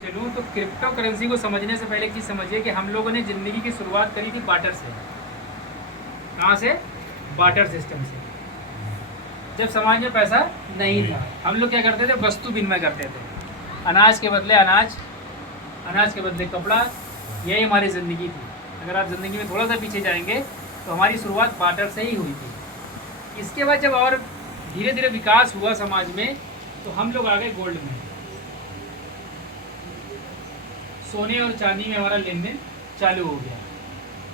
चलूँ तो crypto currency को समझने से पहले एक चीज़ समझिए कि हम लोगों ने ज़िंदगी की शुरुआत करी थी बार्टर से। कहाँ से? बार्टर सिस्टम से। जब समाज में पैसा नहीं था, हम लोग क्या करते थे? वस्तु विनिमय करते थे। अनाज के बदले अनाज, अनाज के बदले कपड़ा, यही हमारी ज़िंदगी थी। अगर आप ज़िंदगी में थोड़ा सा पीछे जाएंगे तो हमारी शुरुआत बार्टर से ही हुई थी। इसके बाद जब और धीरे धीरे विकास हुआ समाज में, तो हम लोग आ गए गोल्ड में। सोने और चांदी में हमारा लेन देन चालू हो गया।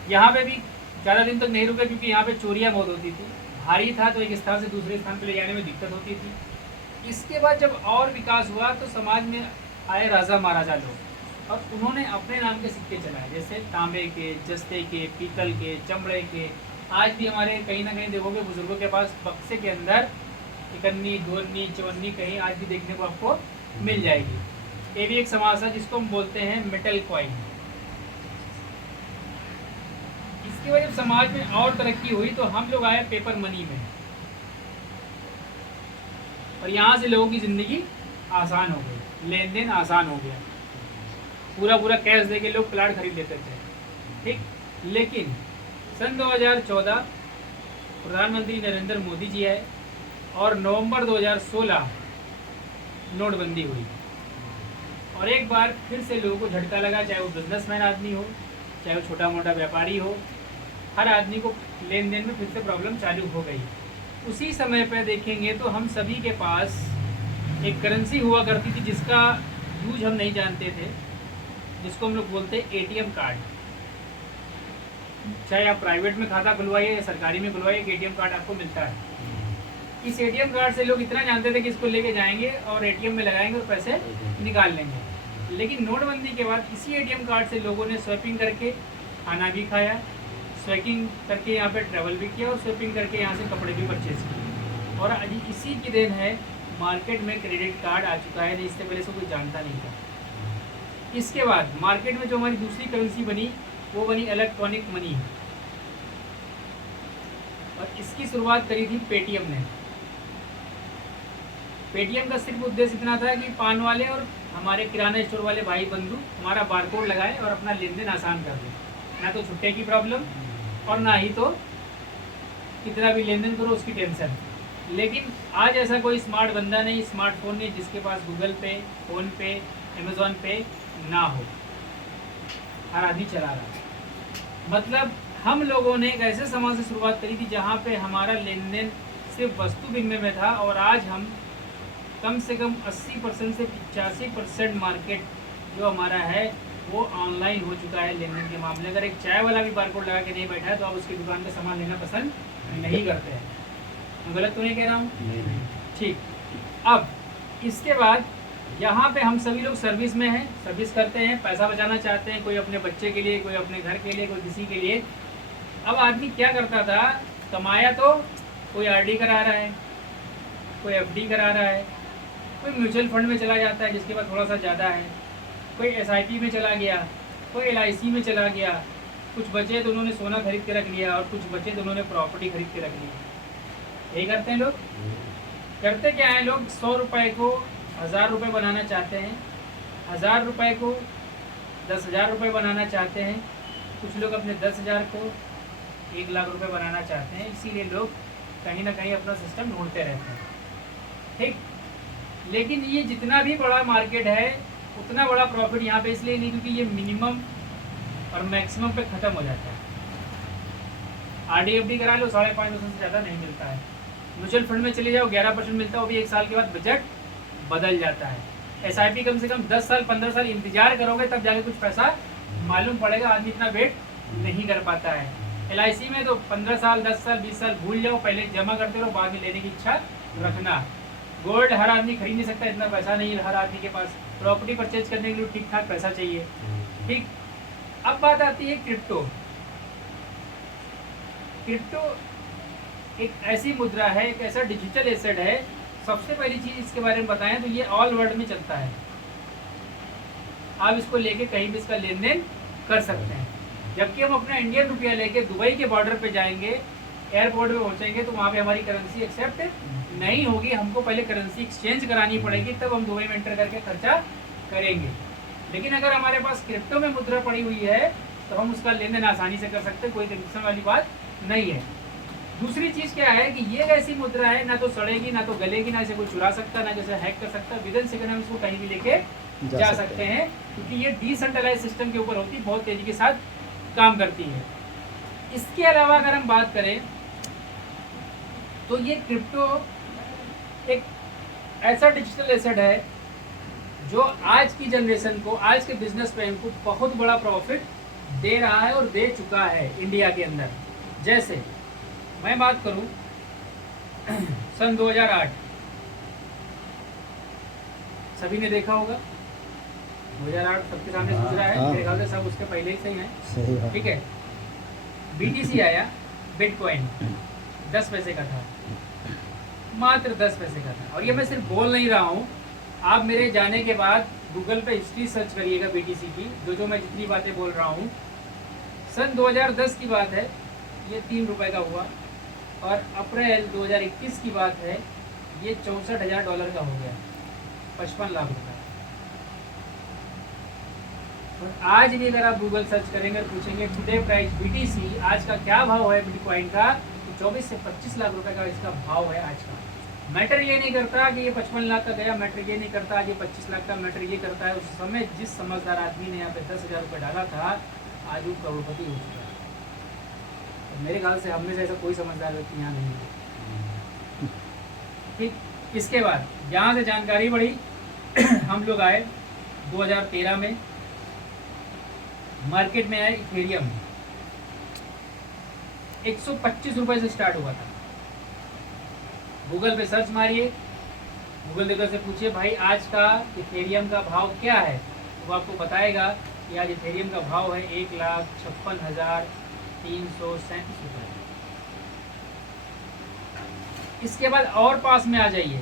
यहाँ पे भी ज़्यादा दिन तक नहीं रुके, क्योंकि यहाँ पे चोरियाँ बहुत होती थी। भारी था तो एक स्थान से दूसरे स्थान पर ले जाने में दिक्कत होती थी। इसके बाद जब और विकास हुआ तो समाज में आए राजा महाराजा लोग, और उन्होंने अपने नाम के सिक्के चलाए, जैसे तांबे के, जस्ते के, पीतल के, चमड़े के। आज भी हमारे कहीं ना कहीं देखोगे बुजुर्गों के पास बक्से के अंदर इकन्नी, दोन्नी, चवन्नी कहीं आज भी देखने को आपको मिल जाएगी। ये भी एक समाज है जिसको हम बोलते हैं मेटल कॉइन। इसके बाद जब समाज में और तरक्की हुई तो हम लोग आए पेपर मनी में, और यहाँ से लोगों की ज़िंदगी आसान हो गई, लेन देन आसान हो गया। पूरा पूरा कैश दे के लोग प्लाट खरीद लेते थे, ठीक। लेकिन सन 2014 प्रधानमंत्री नरेंद्र मोदी जी आए और नवंबर 2016 नोटबंदी हुई, और एक बार फिर से लोगों को झटका लगा। चाहे वो बिजनेसमैन आदमी हो, चाहे वो छोटा मोटा व्यापारी हो, हर आदमी को लेन देन में फिर से प्रॉब्लम चालू हो गई। उसी समय पर देखेंगे तो हम सभी के पास एक करेंसी हुआ करती थी जिसका यूज हम नहीं जानते थे, जिसको हम लोग बोलते हैं एटीएम कार्ड। चाहे आप प्राइवेट में खाता खुलवाइए या सरकारी में खुलवाइए, एक एटीएम कार्ड आपको मिलता है। इस एटीएम कार्ड से लोग इतना जानते थे कि इसको लेके जाएंगे और एटीएम में लगाएंगे और पैसे निकाल लेंगे। लेकिन नोटबंदी के बाद इसी एटीएम कार्ड से लोगों ने स्वैपिंग करके खाना भी खाया, स्वैपिंग करके यहाँ पे ट्रैवल भी किया, और स्वैपिंग करके यहाँ से कपड़े भी परचेज किए। और आज इसी की देन है मार्केट में क्रेडिट कार्ड आ चुका है, नहीं इससे पहले से कोई जानता नहीं था। इसके बाद मार्केट में जो हमारी दूसरी करेंसी बनी वो बनी इलेक्ट्रॉनिक मनी, और इसकी शुरुआत करी थी पेटीएम ने। पेटीएम का सिर्फ उद्देश्य इतना था कि पान वाले और हमारे किराना स्टोर वाले भाई बंधु हमारा बारकोड लगाए और अपना लेन देन आसान कर दें। ना तो छुट्टे की प्रॉब्लम और ना ही तो कितना भी लेन देन करो उसकी टेंशन। लेकिन आज ऐसा कोई स्मार्ट बंदा नहीं, स्मार्टफोन नहीं, जिसके पास गूगल पे, फ़ोन पे, अमेज़ॉन पे ना हो। हर आदमी चला रहा है। मतलब हम लोगों ने एक ऐसे समाज से शुरुआत करी थी जहाँ पे हमारा लेन देन सिर्फ वस्तु विनिमय में था, और आज हम कम से कम 80% से 85% मार्केट जो हमारा है वो ऑनलाइन हो चुका है लेन देन के मामले। अगर एक चाय वाला भी बारकोड लगा के नहीं बैठा है तो आप उसकी दुकान का सामान लेना पसंद नहीं करते हैं। मैं गलत तो नहीं कह रहा हूँ? ठीक। अब इसके बाद यहाँ पे हम सभी लोग सर्विस में हैं, सर्विस करते हैं, पैसा बचाना चाहते हैं, कोई अपने बच्चे के लिए, कोई अपने घर के लिए, कोई किसी के लिए। अब आदमी क्या करता था? कमाया तो कोई आरडी करा रहा है, कोई एफडी करा रहा है, कोई म्यूचुअल फंड में चला जाता है जिसके पास थोड़ा सा ज़्यादा है, कोई एसआईपी में चला गया, कोई एलआईसी में चला गया। कुछ बचे तो उन्होंने सोना खरीद के रख लिया, और कुछ बचे तो उन्होंने प्रॉपर्टी खरीद के रख ली। यही करते हैं लोग। करते क्या है लोग? 100 रुपये को 1000 रुपये बनाना चाहते हैं, 1000 रुपये को 10,000 रुपये बनाना चाहते हैं, कुछ लोग अपने 10,000 को 1 लाख रुपये बनाना चाहते हैं। इसीलिए लोग कहीं ना कहीं अपना सिस्टम ढूंढते रहते हैं, ठीक। लेकिन ये जितना भी बड़ा मार्केट है उतना बड़ा प्रॉफिट यहाँ पे इसलिए नहीं क्योंकि ये मिनिमम और मैक्सिमम पे ख़त्म हो जाता है। आरडी एफडी करा लो 5.5% से ज़्यादा नहीं मिलता है। म्यूचुअल फंड में चले जाओ 11% मिलता है, वो भी 1 साल के बाद बजट बदल जाता है। एसआईपी कम से कम 10 साल 15 साल इंतजार करोगे तब जाके कुछ पैसा मालूम पड़ेगा, आदमी इतना वेट नहीं कर पाता है। एलआईसी में तो 15 साल 10 साल 20 साल भूल जाओ, पहले जमा करते रहो, बाद में लेने की इच्छा रखना। गोल्ड हर आदमी खरीद नहीं सकता, इतना पैसा नहीं है हर आदमी के पास। प्रॉपर्टी परचेज करने के लिए ठीक ठाक पैसा चाहिए, ठीक। अब बात आती है क्रिप्टो। क्रिप्टो एक ऐसी मुद्रा है, एक ऐसा डिजिटल एसेट है। सबसे पहली चीज़ इसके बारे में बताएं तो ये ऑल वर्ल्ड में चलता है। आप इसको लेके कहीं भी इसका लेन देन कर सकते हैं। जबकि हम अपना इंडियन रुपया लेके दुबई के बॉर्डर पे जाएंगे, एयरपोर्ट पे पहुंचेंगे तो वहाँ पे हमारी करेंसी एक्सेप्ट नहीं होगी। हमको पहले करेंसी एक्सचेंज करानी पड़ेगी, तब हम दुबई में एंटर करके खर्चा करेंगे। लेकिन अगर हमारे पास क्रिप्टो में मुद्रा पड़ी हुई है तो हम उसका लेन देन आसानी से कर सकते हैं, कोई टेंशन वाली बात नहीं है। दूसरी चीज़ क्या है कि ये ऐसी मुद्रा है, ना तो सड़ेगी, ना तो गलेगी, ना इसे कोई चुरा सकता, ना जैसे हैक कर सकता, विदिन सेकंड हम इसको कहीं भी लेके जा सकते हैं, क्योंकि ये डिसेंट्रलाइज सिस्टम के ऊपर होती है, बहुत तेजी के साथ काम करती है। इसके अलावा अगर हम बात करें तो ये क्रिप्टो एक ऐसा डिजिटल एसेट है जो आज की जनरेशन को, आज के बिजनेसमैन को बहुत बड़ा प्रॉफिट दे रहा है और दे चुका है इंडिया के अंदर। जैसे मैं बात करूं सन 2008 सभी ने देखा होगा, 2008 सबके सामने गुजरा है, मेरे ख्याल से सब उसके पहले ही सही है, ठीक है। BTC आया, बिटकॉइन 10 पैसे का था, मात्र 10 पैसे का था। और ये मैं सिर्फ बोल नहीं रहा हूँ, आप मेरे जाने के बाद गूगल पे हिस्ट्री सर्च करिएगा BTC की, जो मैं जितनी बातें बोल रहा हूँ। सन 2010 की बात है, ये 3 रुपए का हुआ, और अप्रैल 2021 की बात है, ये $64,000 का हो गया, 55 लाख रुपए। और आज भी अगर आप गूगल सर्च करेंगे और पूछेंगे टुडे प्राइस BTC, आज का क्या भाव है बिटकॉइन का, तो 24 से 25 लाख रुपए का इसका भाव है आज का। मैटर ये नहीं करता कि ये 55 लाख का गया, मैटर ये नहीं करता कि 25 लाख का, मैटर ये करता है उस समय जिस समझदार आदमी ने यहाँ पे 10,000 रुपये डाला था, आज वो करोड़पति हो चुका है। तो मेरे ख्याल से हम में से ऐसा कोई समझदार व्यक्ति यहाँ नहीं है, ठीक। इसके बाद यहाँ से जानकारी बढ़ी हम लोग आए 2013 में, मार्केट में आए इथेरियम, 125 रुपए से स्टार्ट हुआ था। गूगल पे सर्च मारिए, गूगल देखकर से पूछिए भाई आज का इथेरियम का भाव क्या है, तो वो आपको बताएगा कि आज इथेरियम का भाव है 1,56,337 रुपये। इसके बाद और पास में आ जाइए,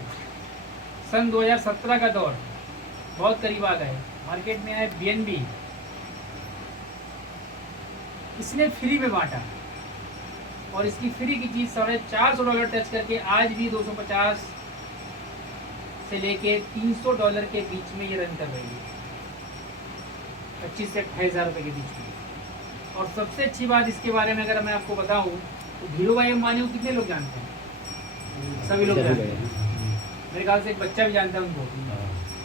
सन 2017 का दौर, बहुत करीब आ गए, मार्केट में आए BNB, इसने फ्री में बांटा और इसकी फ्री की चीज़ $450 टच करके आज भी 250 से लेके $300 के बीच में ये रन कर रही है, 25 से 28,000 रुपये के बीच में। और सबसे अच्छी बात इसके बारे में अगर मैं आपको बताऊं तो धीरू भाई अंबानी को कितने लोग जानते हैं? सभी लोग जानते हैं, मेरे ख्याल से एक बच्चा भी जानता है उनको।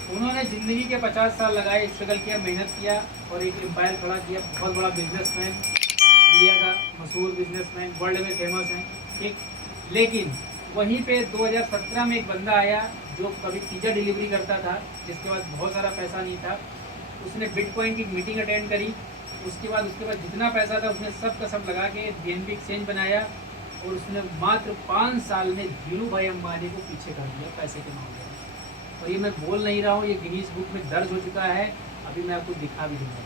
उन्होंने ज़िंदगी के 50 साल लगाए, स्ट्रगल किया, मेहनत किया और एक एम्पायर खड़ा किया, बहुत बड़ा बिजनेसमैन, इंडिया का मशहूर बिजनेसमैन, वर्ल्ड में फेमस है, ठीक। लेकिन वहीं पे 2017 में एक बंदा आया जो कभी पिज़्ज़ा डिलीवरी करता था, जिसके पास बहुत सारा पैसा नहीं था, उसने बिटकॉइन की मीटिंग अटेंड करी, उसके बाद जितना पैसा था उसने सब का सब लगा के BNB एक्सचेंज बनाया और उसने मात्र 5 साल में धीरू भाई अंबानी को पीछे कर दिया पैसे के मामले में। और ये मैं बोल नहीं रहा हूँ, ये गिनीज बुक में दर्ज हो चुका है, अभी मैं आपको दिखा भी दूँगा,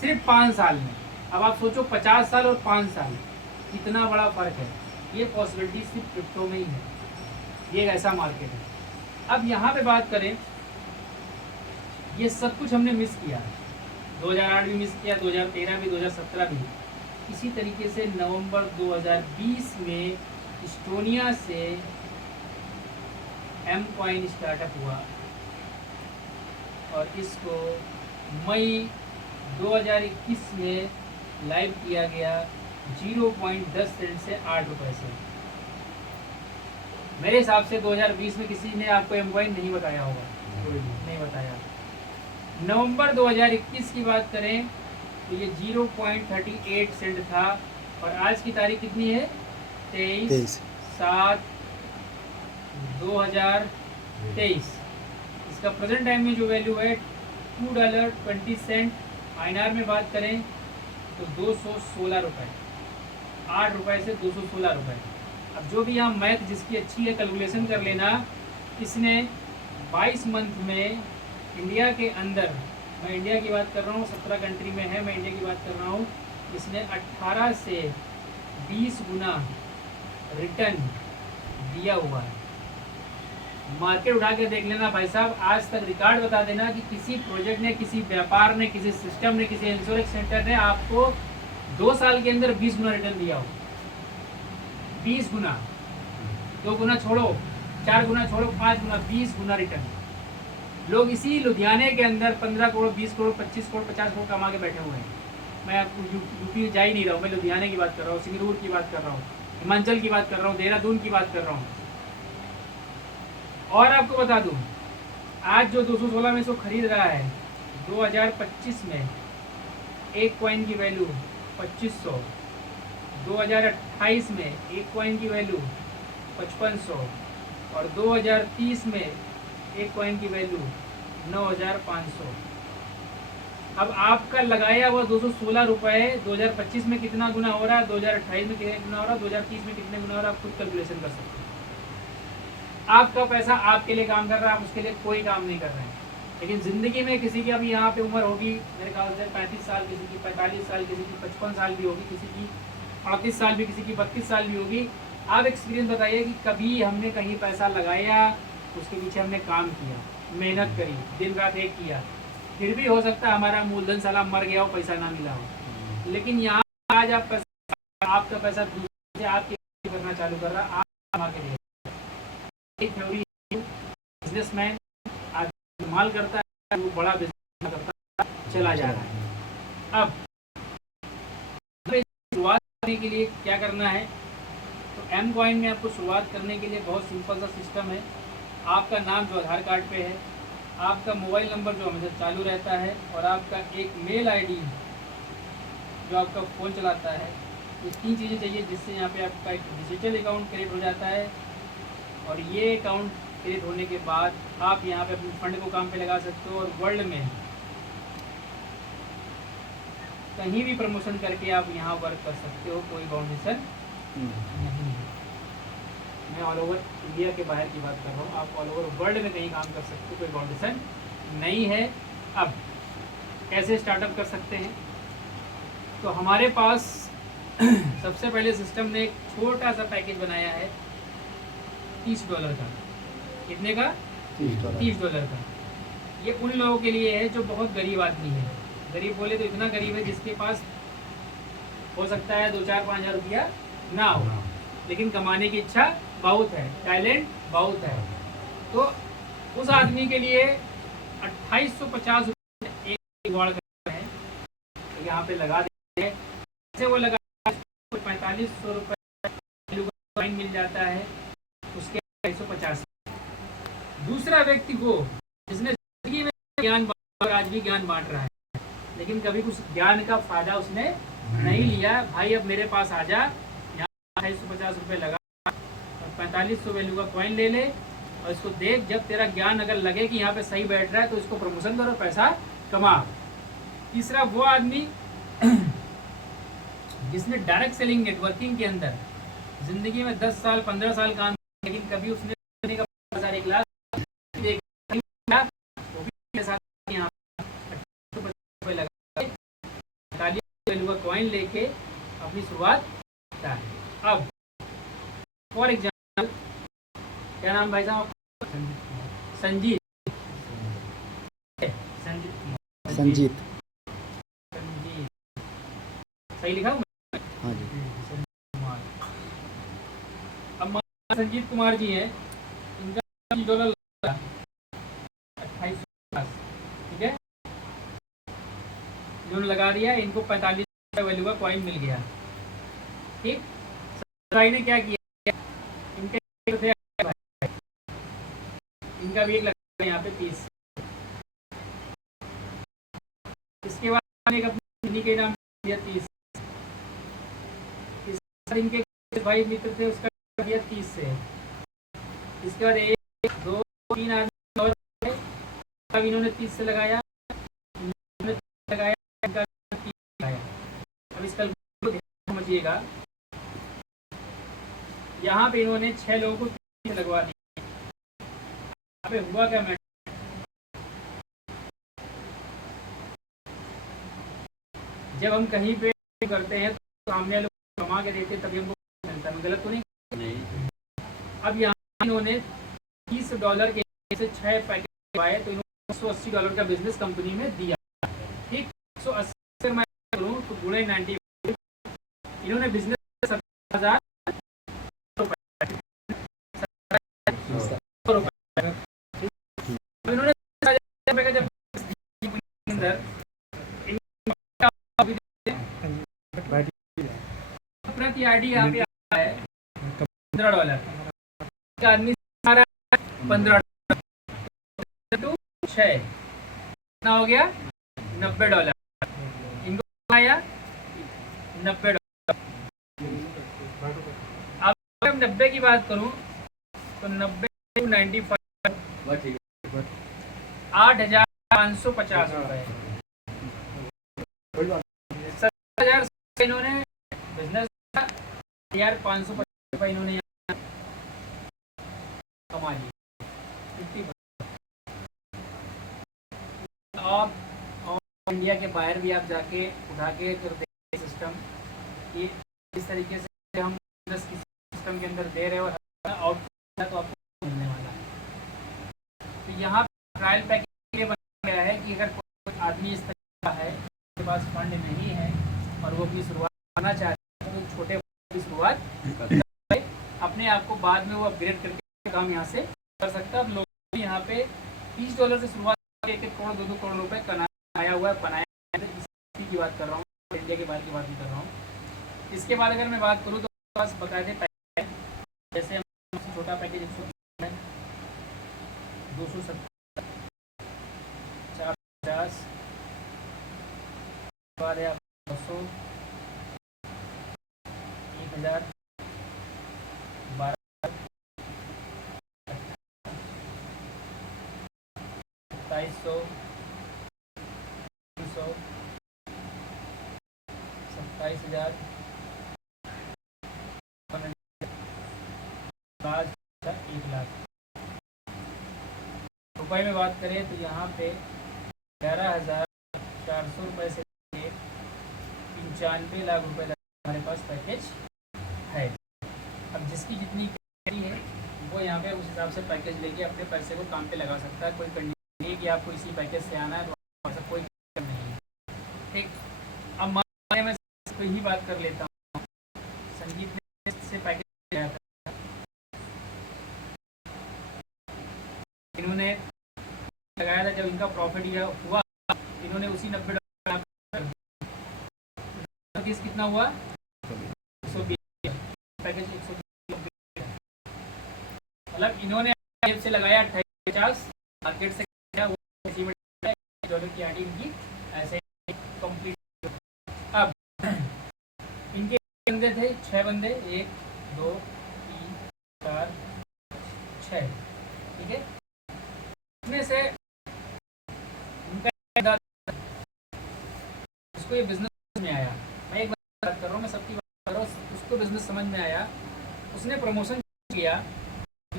सिर्फ 5 साल में। अब आप सोचो 50 साल और 5 साल कितना बड़ा फ़र्क है। ये पॉसिबिलिटी सिर्फ क्रिप्टो में ही है, ये एक ऐसा मार्केट है। अब यहाँ पे बात करें, ये सब कुछ हमने मिस किया, 2008 भी मिस किया, 2013 भी, 2017 भी। इसी तरीके से नवंबर 2020 में इस्टोनिया से M कॉइन स्टार्टअप हुआ और इसको मई 2021 में लाइव किया गया 0.10 सेंट से 8 रुपए से। मेरे हिसाब से 2020 में किसी ने आपको M कॉइन नहीं बताया होगा, नहीं बताया। नवंबर 2021 की बात करें तो ये 0.38 सेंट था और आज की तारीख कितनी है? 23/7/2023। इसका प्रेजेंट टाइम में जो वैल्यू है $2.20। INR में बात करें तो 216 रुपये, 8 रुपये से 216 रुपये। अब जो भी यहाँ मैथ जिसकी अच्छी है कैलकुलेशन कर लेना। इसने 22 मंथ में इंडिया के अंदर, मैं इंडिया की बात कर रहा हूँ, 17 कंट्री में है, मैं इंडिया की बात कर रहा हूँ, इसने 18 से 20 गुना रिटर्न दिया हुआ है। मार्केट उठा के देख लेना भाई साहब, आज तक रिकॉर्ड बता देना कि किसी प्रोजेक्ट ने, किसी व्यापार ने, किसी सिस्टम ने, किसी इंश्योरेंस सेंटर ने आपको 2 साल के अंदर 20 गुना रिटर्न दिया हो। 20 गुना, 2 गुना छोड़ो, 4 गुना छोड़ो, 5 गुना, 20 गुना रिटर्न। लोग इसी लुधियाने के अंदर 15 करोड़, 20 करोड़, 25 करोड़, 50 करोड़ कमा के बैठे हुए हैं। मैं आपको यूपी जा ही नहीं रहा हूँ, मैं लुधियाने की बात कर रहा हूँ, सिंगरूर की बात कर रहा हूँ, हिमाचल की बात कर रहा हूँ, देहरादून की बात कर रहा हूँ। और आपको बता दूँ, आज जो 216 में इसको खरीद रहा है, 2025 में एक कॉइन की वैल्यू 2500, 2028 में एक कॉइन की वैल्यू 5500 और 2030 में एक कॉइन की वैल्यू 9500। अब आपका लगाया हुआ 216 रुपये 2025 में कितना गुना हो रहा है, 2028 में कितने गुना हो रहा है, 2030 में कितने गुना हो रहा है, आप खुद कैलकुलेशन कर सकते हैं। आपका पैसा आपके लिए काम कर रहा है, आप उसके लिए कोई काम नहीं कर रहे हैं। लेकिन ज़िंदगी में किसी की अभी यहाँ पे उम्र होगी मेरे ख्याल से 35 साल, किसी की 45 साल, किसी की 55 साल भी होगी, किसी की 38 साल भी, किसी की 32 साल भी होगी। आप एक्सपीरियंस बताइए कि कभी हमने कहीं पैसा लगाया, उसके पीछे हमने काम किया, मेहनत करी, दिन रात एक किया, फिर भी हो सकता है हमारा मूलधन साला मर गया हो, पैसा ना मिला हो। लेकिन यहाँ आज आप पैसा, आपका पैसा दूसरे से आपके करना चालू कर रहा है, आप कमा के दे। एक थ्योरी, बिजनेसमैन आज माल करता है, वो बड़ा बिजनेस करता चला जा रहा है। अब शुरुआत करने के लिए क्या करना है, तो एम कॉइन में आपको शुरुआत करने के लिए बहुत सिंपल सा सिस्टम है। आपका नाम जो आधार कार्ड पे है, आपका मोबाइल नंबर जो हमेशा चालू रहता है, और आपका एक मेल आईडी जो आपका फ़ोन चलाता है। ये 3 चीज़ें चाहिए, जिससे यहाँ पे आपका एक डिजिटल अकाउंट क्रिएट हो जाता है। और ये अकाउंट क्रिएट होने के बाद आप यहाँ पे अपने फंड को काम पे लगा सकते हो, और वर्ल्ड में कहीं भी प्रमोशन करके आप यहाँ वर्क कर सकते हो, कोई बाउंडेशन नहीं है। मैं ऑल ओवर इंडिया के बाहर की बात कर रहा हूँ, आप ऑल ओवर वर्ल्ड में कहीं काम कर सकते हो, कोई बाउंडेशन नहीं है। अब कैसे स्टार्टअप कर सकते हैं, तो हमारे पास सबसे पहले सिस्टम ने एक छोटा सा पैकेज बनाया है $30 का। कितने का? $30 का। ये उन लोगों के लिए है जो बहुत गरीब आदमी है। गरीब बोले तो इतना गरीब है जिसके पास हो सकता है 2-4-5 हज़ार रुपया ना हो, लेकिन कमाने की इच्छा बहुत है, टैलेंट बहुत है। तो उस आदमी के लिए 2850 रुपये एक जुगाड़ करते हैं, तो यहाँ पे लगा देते हैं। जैसे वो लगा 4500 रुपये कॉइन मिल जाता है, उसके 250। दूसरा व्यक्ति को जिसने जिंदगी में ज्ञान आज भी ज्ञान बांट रहा है, लेकिन कभी कुछ ज्ञान का फायदा उसने नहीं लिया, भाई अब मेरे पास आ जा, यहाँ 250 रुपये लगा और 4500 वैल्यू का कॉइन ले ले, और इसको देख, जब तेरा ज्ञान अगर लगे कि यहाँ पे सही बैठ रहा है तो इसको प्रमोशन करो, पैसा कमा। तीसरा वो आदमी जिसने डायरेक्ट सेलिंग नेटवर्किंग के अंदर जिंदगी में 10 साल 15 साल काम, लेकिन कभी उसने एक लाख कॉइन लेके अपनी शुरुआत करता है। अब फॉर एग्जाम्पल, क्या नाम भाई साहब? संजीत। संजीत सही लिखा हूँ? हाँ जी। अब संजीत कुमार जी हैं, इनका $28, ठीक है, इन्होंने लगा दिया, इनको 45 वैल्यू का कॉइन मिल गया। ठीक, भाई ने क्या किया, इनका भी एक लगा यहाँ पे 30। इसके बाद एक अपनी के नाम दिया 30। इनके भाई मित्र थे, उसका दिया 30 से। इसके बाद 1 2 3 आदमी और अब इन्होंने 30 से लगाया, अब इसका समझिएगा, यहाँ पे इन्होंने 6 लोगों को 30 से लगवा दिया। यहाँ पे हुआ क्या, मैं जब हम कहीं पे करते हैं तो सामने लोग कमा के देते तभी हमको मिलता है, गलत तो नहीं? अब यहाँ इन्होंने $30 के से 6 पैकेट आए, तो इन्होंने $180 का बिजनेस कंपनी में दिया। ठीक, 180 मैं करूँ तो गुणे 90, इन्होंने बिजनेस 70,000 रुपये, इन्होंने अंदर प्रति आईडी यहाँ पे आता है $15 का आदमी आ रहा है $15 टू 6 कितना हो गया $90 इनको आया $90। अब मैं 90 की बात करूं तो 90 टू 95 8,550 रुपए। 70,000 इन्होंने बिजनेस 1,550 रुपए इन्होंने कमा लिए 50%। आप इंडिया के बाहर भी आप जाके उठा के फिर देखिए सिस्टम ये इस तरीके से हम बिजनेस किसी सिस्टम के अंदर दे रहे हैं और आउटपुट तो आपको मिलने वाला है। तो यहाँ ट्रायल पैकेज ये बना गया है कि अगर कोई आदमी इस तरह का है उसके पास फंड नहीं है और वो अपनी शुरुआत करना चाहते हैं तो छोटे की शुरुआत अपने आप को बाद में वो अपग्रेड करके काम यहाँ से कर सकता है। अब लोग यहाँ पे $30 से शुरुआत 1 करोड़ 2 करोड़ रुपए कमाया हुआ है बनाया है। इसी की बात कर रहा हूँ, इंडिया के बाहर की बात नहीं कर रहा हूँ। इसके बाद अगर मैं बात करूँ तो पास बकायदे पैकेज जैसे हम छोटा पैकेज 120 है 270 450 बाद है 200 1000 12 2700 27,000 1 लाख रुपए में बात करें तो यहाँ पे 11,400 रुपये से 95 लाख रुपए हमारे पास पैकेज है। अब जिसकी जितनी कैपेसिटी है वो यहाँ पे उस हिसाब से पैकेज लेके अपने पैसे को काम पे लगा सकता है। कोई कंडीशन नहीं कि आपको इसी पैकेज से आना है तो ऐसा कोई नहीं है। ठीक, अब मैं कोई ही बात कर लेता हूँ। संजीत ने से पैकेज लिया था, इन्होंने लगाया था जब इनका प्रॉफिट हुआ इन्होंने उसी $90 कितना हुआ 120 पैकेज 120 मतलब इन्होंने जेब से लगाया 58 मार्केट से $डॉलर की आईडी इनकी ऐसे कंप्लीट। अब इनके बंदे थे 6 बंदे 1 2 3 4 6 ठीक है। इसमें से उनका उसको ये बिजनेस में आया, मैं एक बात कर रहा हूँ, मैं सबकी बात कर रहा हूँ, उसको बिजनेस समझ में आया, उसने प्रमोशन किया।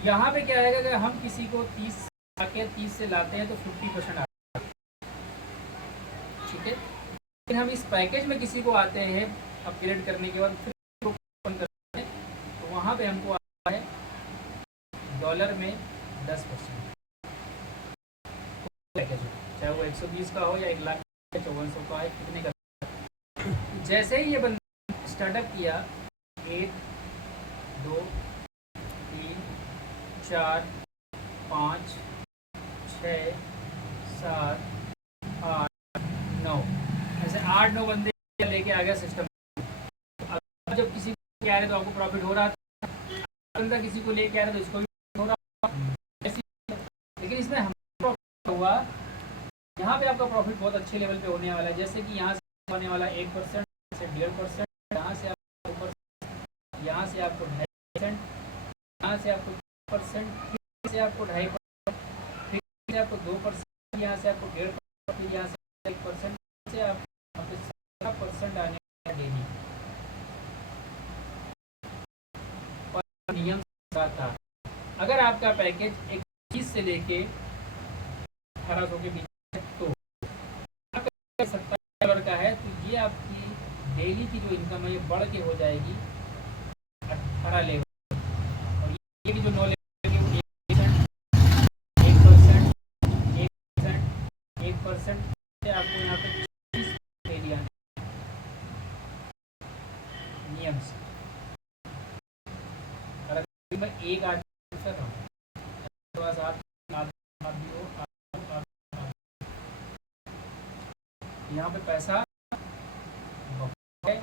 यहाँ पे क्या आएगा कि हम किसी को 30 से लाते हैं तो 50% आता है ठीक है। लेकिन हम इस पैकेज में किसी को आते हैं अपग्रेड करने के बाद फिर ओपन करते हैं तो वहाँ पे हमको आता है डॉलर में 10% पैकेज हो, चाहे वो 120 का हो या 1,54,100 का है कितने का। जैसे ही ये बंदा स्टार्टअप किया 1 2 3 4 5 6 7 8 9 ऐसे 8-9 बंदे लेके आ गया सिस्टम। अब जब किसी को आ रहे तो आपको प्रॉफिट हो रहा था, बंदा किसी को लेके आ रहा तो इसको भी हो रहा था। लेकिन इसमें हम प्रॉफिट हुआ, यहाँ पे आपका प्रॉफिट बहुत अच्छे लेवल पे होने वाला है। जैसे कि यहाँ से होने वाला 1% से 1.5%, यहाँ से आपको 2%, यहाँ से आपको 2.5%, यहाँ से आपको 2%, फिर से आपको 2.5%, फिर से आपको 2%, यहाँ से आपको 1.5%, फिर यहाँ से 1%, से आप 7% आने वाला डेली और नियम था। अगर आपका पैकेज 21 से लेके 1800 के बीच तो $70 का है तो ये आपकी डेली की जो इनकम है ये बढ़ के हो जाएगी 18 लेवल और ये भी जो 9 लेवल 1% से आपको यहाँ पे 30 डेली आने नियम से। अगर मैं एक आदमी थोड़ा सा यहाँ पे पैसा है,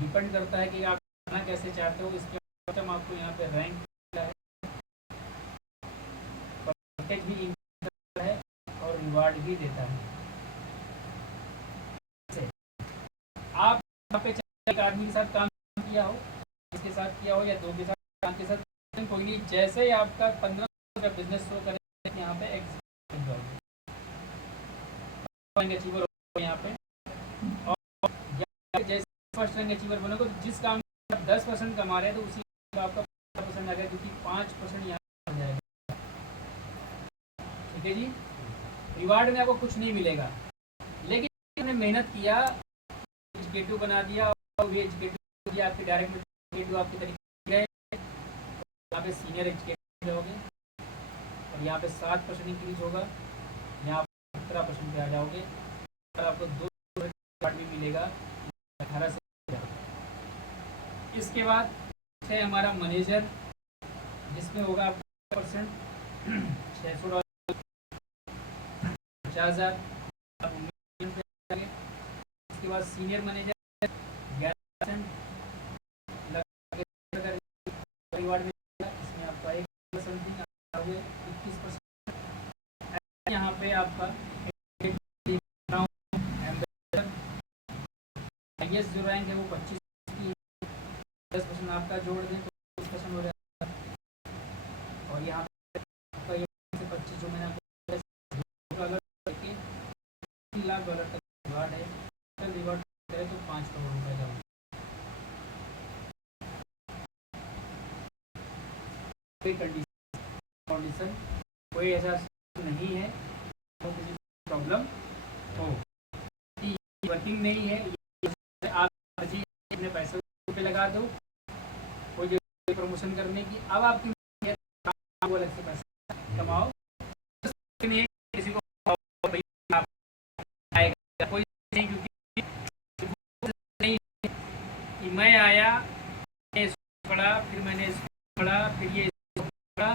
डिपेंड करता है कि आप करना कैसे चाहते हो। इसके बाद आपको यहाँ पे रैंक मिला है, परसेंटेज भी इंक्रीज है और रिवार्ड भी देता है। आप यहाँ पे एक आदमी के साथ काम किया हो, इसके साथ किया हो या दो के साथ, काम के साथ कोई नहीं, जैसे ही आपका 15 का बिजनेस शो करें यहाँ पे अचीवर हो यहाँ पे, और जैसे फर्स्ट रैंक अचीवर बनोगे तो जिस काम में आप 10% कमा रहे हैं तो उसी में आपका 15% आ गया, क्योंकि 5% यहाँ बन जाएगा। ठीक है जी। रिवार्ड में आपको कुछ नहीं मिलेगा, लेकिन आपने मेहनत किया, एजुकेटिव बना दिया और भी एजुकेटिव दिया, आपके डायरेक्ट एजुकेटिव आपके तरीके गए, यहाँ पे सीनियर एजुकेटिव रहोगे और यहाँ पे 7% इंक्रीज होगा, यहाँ पे 17% पे आ जाओगे और आपको 2 रिवार्ड भी मिलेगा 18 से। इसके बाद है हमारा मैनेजर, जिसमें होगा 50%, $600, 50,000। इसके बाद सीनियर मैनेजर 11% रिवार्ड मिलेगा, इसमें आपका 1% आओगे 21%। यहाँ पे आपका हाईएस्ट जो रैंक है वो 25 की, 10% आपका जोड़ दें तो 20% हो जाएगा। और यहाँ पे आपका ये 25 जो मैंने $3 लाख तक रिवार्ड है, रिवार्ड करें तो 5 करोड़ रुपए का। कोई कंडीशन कोई ऐसा नहीं है तो किसी प्रॉब्लम हो, वर्किंग नहीं है, आप अपने पैसे पे लगा दो कोई प्रमोशन करने की। अब आपकी अलग से पैसा कमाओ, किसी को आएगा कोई नहीं, क्योंकि कि मैं आया, पढ़ा, फिर मैंने पढ़ा, फिर ये पढ़ा,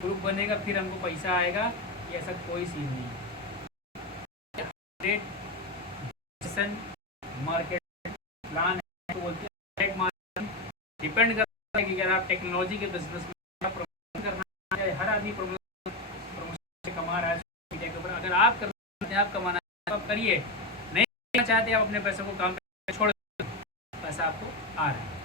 ग्रुप बनेगा, फिर हमको पैसा आएगा, ये ऐसा कोई सीन नहीं। मार्केट प्लान है तो बोलते हैं मार्केट डिपेंड करता है कि अगर आप टेक्नोलॉजी के बिजनेस में प्रमोशन करना है, हर आदमी प्रमोशन कमा रहा है के ऊपर, अगर आप करना आप कमाना आप करिए, नहीं करना चाहते आप अपने पैसे को काम पे छोड़, पैसा आपको आ रहा है।